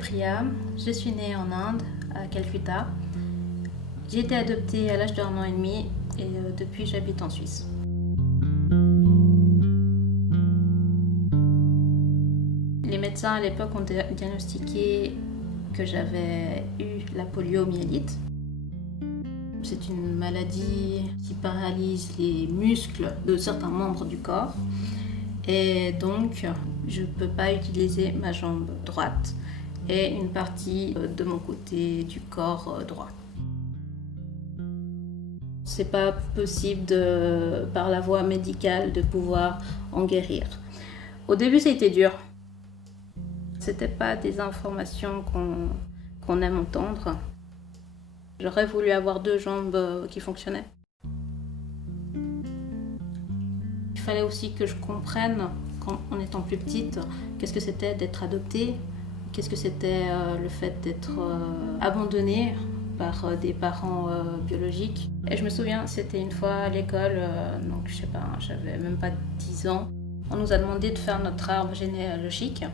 Priya, je suis née en Inde, à Calcutta. J'ai été adoptée à l'âge d'1 an et demi et depuis j'habite en Suisse. Les médecins à l'époque ont diagnostiqué que j'avais eu la poliomyélite. C'est une maladie qui paralyse les muscles de certains membres du corps et donc je ne peux pas utiliser ma jambe droite et une partie de mon côté du corps droit. C'est pas possible par la voie médicale de pouvoir en guérir. Au début, ça a été dur. C'était pas des informations qu'on aime entendre. J'aurais voulu avoir 2 jambes qui fonctionnaient. Il fallait aussi que je comprenne, en étant plus petite, qu'est-ce que c'était d'être adoptée, qu'est-ce que c'était le fait d'être abandonnée par des parents biologiques. Et je me souviens, c'était une fois à l'école, donc je sais pas, j'avais même pas 10 ans. On nous a demandé de faire notre arbre généalogique.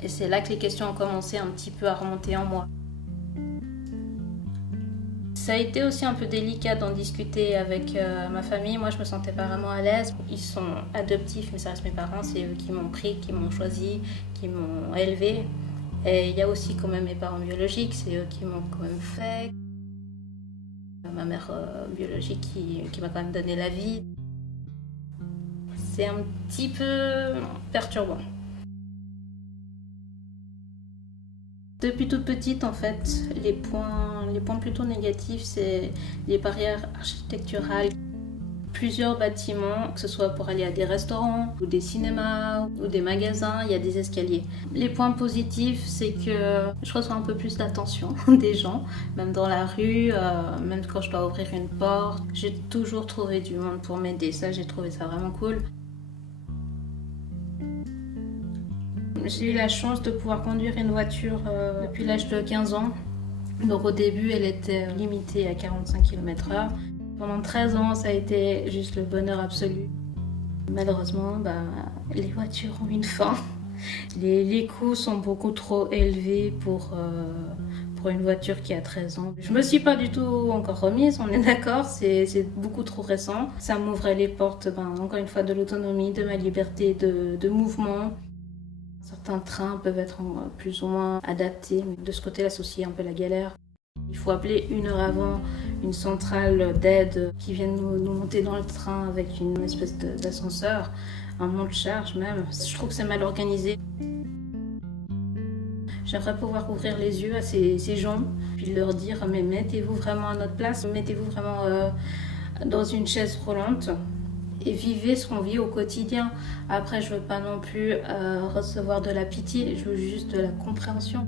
Et c'est là que les questions ont commencé un petit peu à remonter en moi. Ça a été aussi un peu délicat d'en discuter avec ma famille. Moi, je me sentais pas vraiment à l'aise. Ils sont adoptifs, mais ça reste mes parents. C'est eux qui m'ont pris, qui m'ont choisi, qui m'ont élevé. Et il y a aussi quand même mes parents biologiques. C'est eux qui m'ont quand même fait. Ma mère biologique qui m'a quand même donné la vie. C'est un petit peu perturbant. Depuis toute petite, en fait, les points plutôt négatifs, c'est les barrières architecturales. Plusieurs bâtiments, que ce soit pour aller à des restaurants, ou des cinémas, ou des magasins, il y a des escaliers. Les points positifs, c'est que je reçois un peu plus d'attention des gens, même dans la rue, même quand je dois ouvrir une porte. J'ai toujours trouvé du monde pour m'aider, ça, j'ai trouvé ça vraiment cool. J'ai eu la chance de pouvoir conduire une voiture depuis l'âge de 15 ans. Donc au début, elle était limitée à 45 km/h. Pendant 13 ans, ça a été juste le bonheur absolu. Malheureusement, les voitures ont une fin. Les coûts sont beaucoup trop élevés pour une voiture qui a 13 ans. Je me suis pas du tout encore remise, on est d'accord, c'est beaucoup trop récent. Ça m'ouvrait les portes, encore une fois, de l'autonomie, de ma liberté de mouvement. Certains trains peuvent être plus ou moins adaptés, mais de ce côté-là, c'est aussi un peu la galère. Il faut appeler 1 heure avant une centrale d'aide qui vient nous monter dans le train avec une espèce d'ascenseur, un monte-charge même. Je trouve que c'est mal organisé. J'aimerais pouvoir ouvrir les yeux à ces gens, puis leur dire « mais mettez-vous vraiment à notre place, mettez-vous vraiment dans une chaise roulante ». Et vivez ce qu'on vit au quotidien. Après, je veux pas non plus recevoir de la pitié, je veux juste de la compréhension.